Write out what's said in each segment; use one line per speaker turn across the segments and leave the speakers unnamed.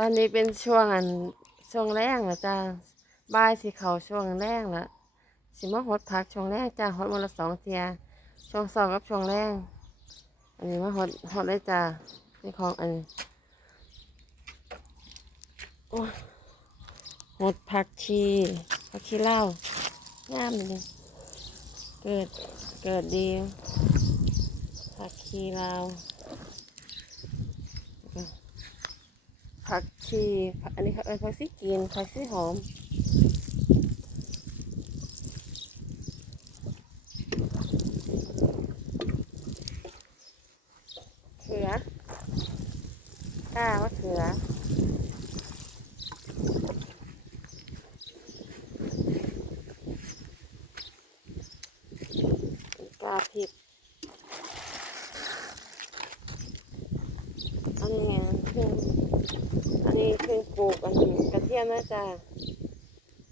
ตอนนี้เป็นช่วงอันช่วงแรงแล้วจ้าบ่ายสิเขาช่วงแรงล้วสิมาหดพักช่วงแรกจ้าหดวันละสองเทียช่วงสองกับช่วงแรงอันนี้มาหดหดเลยจ้านี่ของอันนี้โอ้ยหดผักชีผักชีเล่าวงามเลยเกิดเกิดดีผักชีเลา ผักชีผักอันนี้เขาเอ้ยผักชีกินผักชีหอมเขือกล้ามะเขือกล้าพริกอันนี้ไง คืออันนี้คือปลูกอันนี้กระเทียมนะจ๊ะ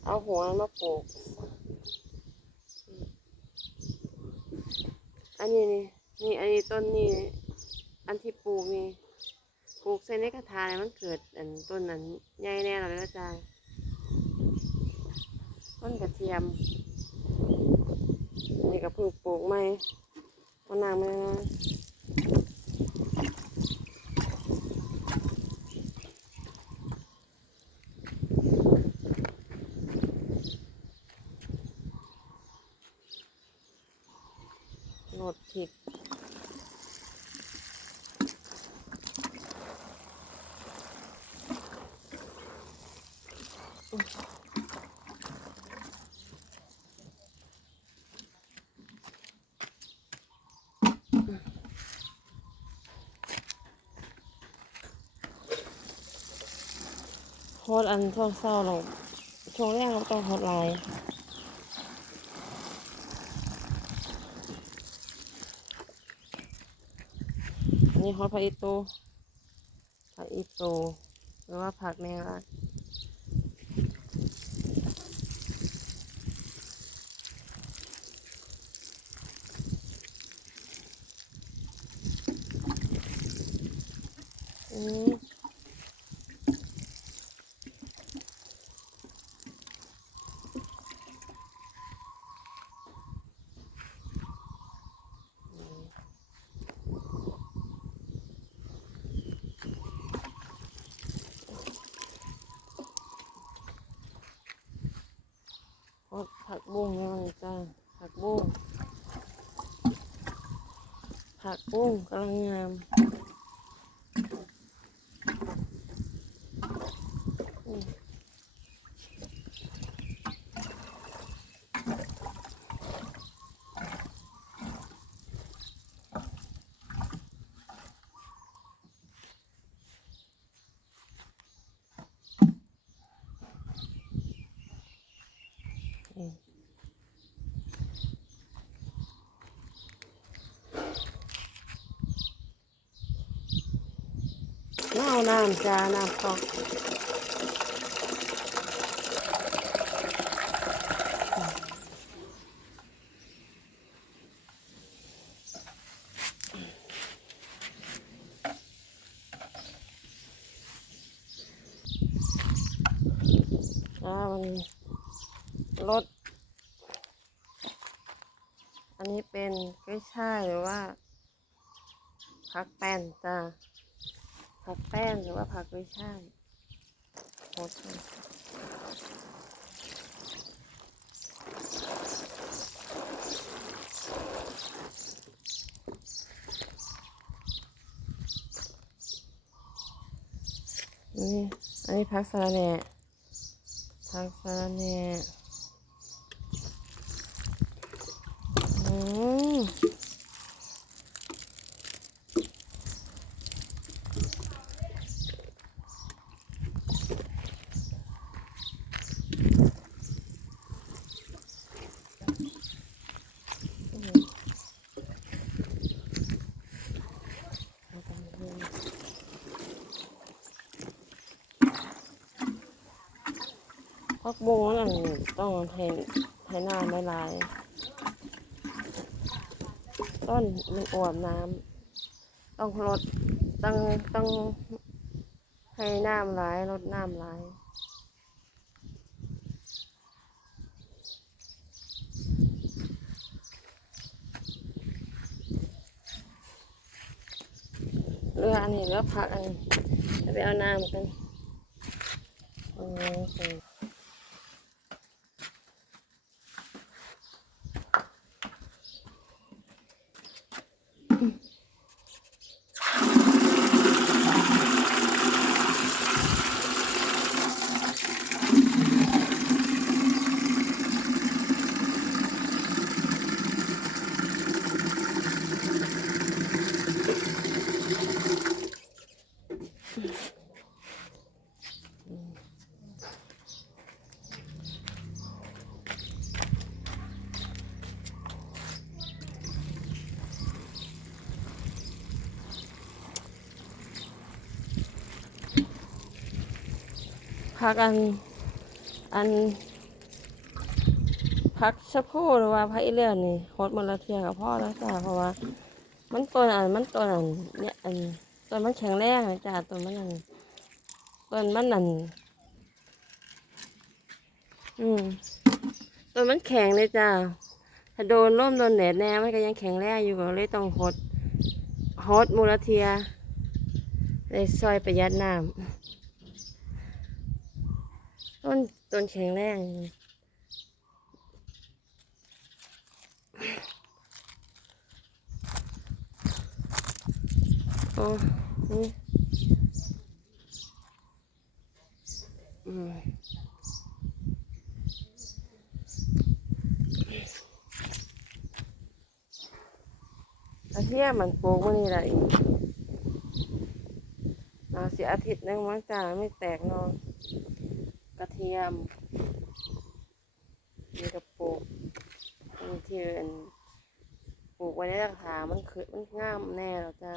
เอาหัวมาปลูก อันนี้นี่นี่อันนี้ต้นนี่อันที่ปลูกนี่ปลูกใส่ในกระถางมันเกิดอันต้นนั้นใหญ่แน่เลยนะจ๊ะต้นกระเทียมนนี้ก็เพิ่งปลูกใหม่มันนางมา โหลดผิดโฮดอันช่วงเศร้าลงช่วงแรกเราต้องโฮดไลน์ นี้ฮอตผักอีโตผักอีโต หรือว่าผักแมงลักอืม โอ๊ย ผักบุ้งยังไงจ้าผักบุ้งผักบุ้งกำลังงาม น้าน้ำจ้าน้ำฟอกจ้าวันนี้ รถอันนี้เป็นกล้ยช่ายหรือว่าผักแป้นจ้าผักแป้นหรือว่าผักกุ้ยช่ายโอเคนี่อันนี้ผักสะระแหน่ผักสะระแหน่อืม พักบุ้งนั่นต้องให้ให้หน้ำไม่ลาย ต้นมันอวบน้ำต้องรดต้องต้องให้น้ำหลายลดน้ำหลายเรืออันนี้เรือผักอันนี้จะไปเอาน้ำกันโอ้โห ผักอันอันผักชะพูหรือว่าผักอีเลือนนี่โคตรมันละเทียกับพ่อแล้วจ้าเพราะว่า มันต้นอันมันต้นอันเนี่ยอันต้นมันแข็งแรงนะจ้าต้นมันอันต้นมันอันอืมต้นมันแข็งเลยจ้าถ้าโดนร่มโดนแดดแน่มันก็ยังแข็งแรงอยู่ก็เลยต้องหดหดมูลเทียเลยซอยประหยัดน้ำ ต้นต้นแข็งแรงโอ้นี่อืมอาเทียมันปลูกมื่อนี้แหละอีกนาเสียอาทิตย์นึงมั้งจ้าไม่แตกเนอน กระเทียมมีกระปลูกอันที่อันปลูกไว้ในกระถางมันคือมันงามแน่แล้วจ้า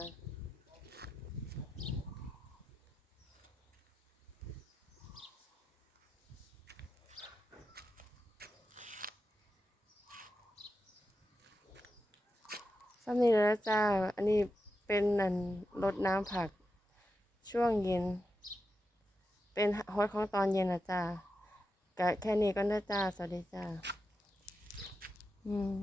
สำนี้แล้วจ้า อันนี้เป็นนันรดน้ำผักช่วงเย็น เป็นฮอตของตอนเย็นนะจ้าก็แค่นี้ก็นะจ้าสวัสดีจ้าอืม